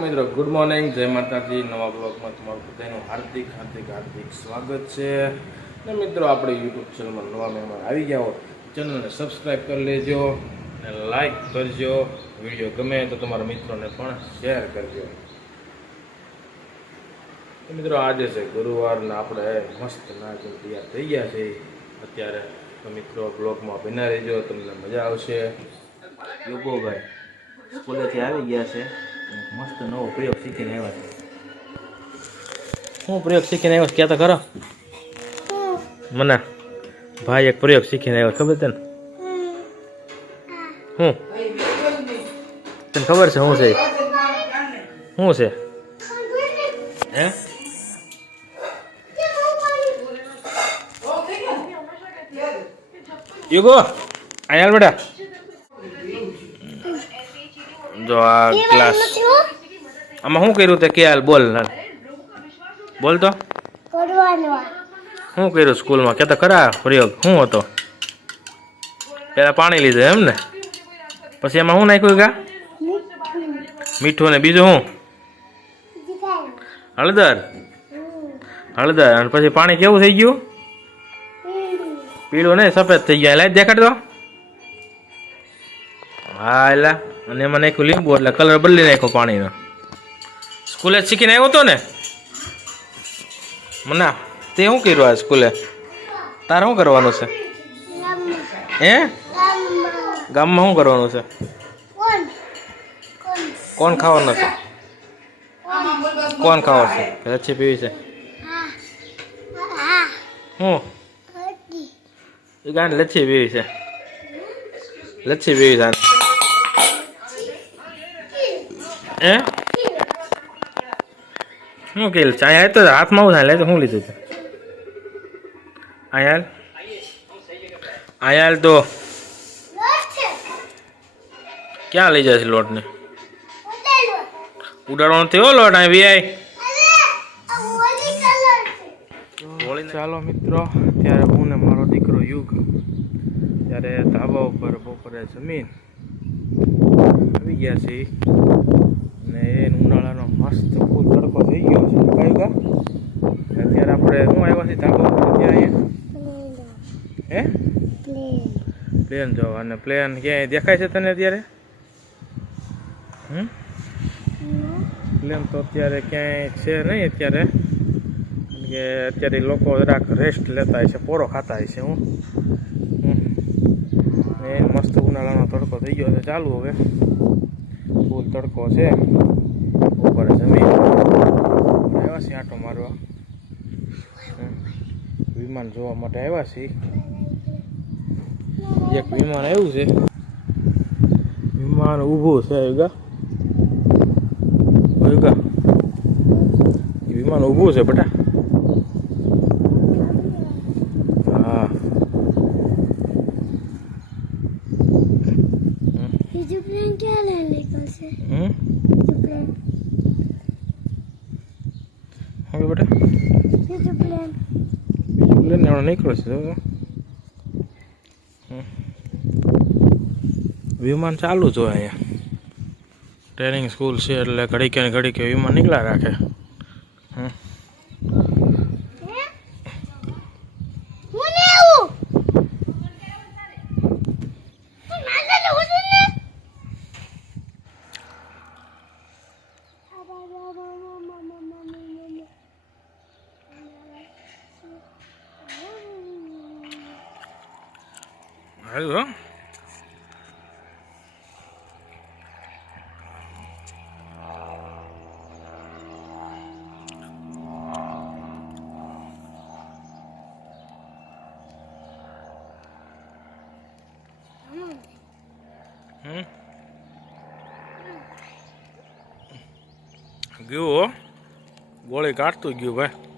મિત્રો good morning, જય માતાજી। નવા બ્લોગમાં તમારું બધાનું હાર્દિક હાર્દિક હાર્દિક સ્વાગત છે। ને મિત્રો આપણે યુટ્યુબ ચેનલમાં નવા મહેમાન આવી ગયા હો, ચેનલને સબસ્ક્રાઈબ કરી લેજો અને લાઈક કરજો। વિડીયો ગમે તો તમારા મિત્રોને પણ શેર કરજો। તો મિત્રો આજે છે ગુરુવારના આપણે મસ્ત નાચીને તૈયાર થઈ ગયા છે અત્યારે। તો મિત્રો બ્લોગમાં બના રહેજો, તમને મજા આવશે। યોગોભાઈ સ્કૂલેથી આવી ગયા છે, મસ્ત નવો પ્રયોગ શીખીને આવ્યા છે। શું પ્રયોગ શીખીને આવ્યો ક્યાં તો ખરો મને? ભાઈ એક પ્રયોગ શીખીને આવ્યો, ખબર તને? હું તને ખબર છે શું છે? શું છે હે? યુગો અહીંયા બેટા, જો આ ક્લાસ આમાં શું કર્યું તે કે હાલ બોલ, બોલ તો શું કર્યું સ્કૂલમાં કે તો ખરા પ્રયોગ શું હતો? પેલા પાણી લીધું એમ ને, પછી એમાં શું નાખ્યું? કા મીઠું ને બીજું શું? હળદર, હળદર અને પછી પાણી કેવું થઈ ગયું? પીળું નહીં સફેદ થઈ ગયું। લાઈટ દેખાડ તો, હા એલા, અને એમાં નાખ્યું લીંબુ એટલે કલર બદલી નાખ્યો પાણીનો। સ્કૂલે શીખીને આવ્યો હતો ને મના? તે શું કર્યું આ સ્કૂલે? તારે શું કરવાનું છે હે? ગામમાં શું કરવાનું છે? કોણ ખાવાનું છે? કોણ ખાવાનું છે? લચ્છી પીવી છે? હું એ ગાને લચ્છી પીવી છે? લચ્છી પીવી છે હે? શું કે અહીંયા તો હાથમાં આવું થાય લે, તો શું લીધું છે અહીંયા? અહીંયા તો ક્યાં લઈ જાય છે લોટને? ઉડાડવાનો થયો લોટ અહીં વીઆઈ। ચાલો મિત્રો, ત્યારે હું ને મારો દીકરો યુગ ત્યારે ધાબા ઉપર બપોરે જમીન આવી ગયા છે ને એ ઉનાળાનો મસ્ત ફૂલ તડકો થઈ ગયો છે। કયું કા અત્યારે આપણે શું આવ્યા છીએ ધાબા ઉપર? ત્યાં અહીંયા હે પ્લેન જો, અને પ્લેન ક્યાંય દેખાય છે તને અત્યારે? પ્લેન તો અત્યારે ક્યાંય છે નહીં અત્યારે, કે અત્યારે લોકો જરાક રેસ્ટ લેતા હશે, પોરો ખાતા હશે। હું એ મસ્ત ઉનાળાનો તડકો થઈ ગયો છે ચાલુ, હવે ફૂલ તડકો છે ઉપર જમીન આવ્યા છીએ આંટો મારવા, વિમાન જોવા માટે આવ્યા છીએ। એક વિમાન આવ્યું છે, વિમાન ઊભું છે યુગા, યુગા વિમાન ઊભું છે બેટા। હા બીજું પ્લેન ક્યાં લઈને નીકળશે? હવે બેટા બીજું પ્લેન હમણાં નીકળશે। વિમાન ચાલુ જ હોય અહીંયા, ટ્રેનિંગ સ્કૂલ છે એટલે ઘડીકે ને ઘડીકે વિમાન નીકળ્યા રાખે। આવ્યું ગયું હો, ગોળી કાઢતું ગયું ભાઈ।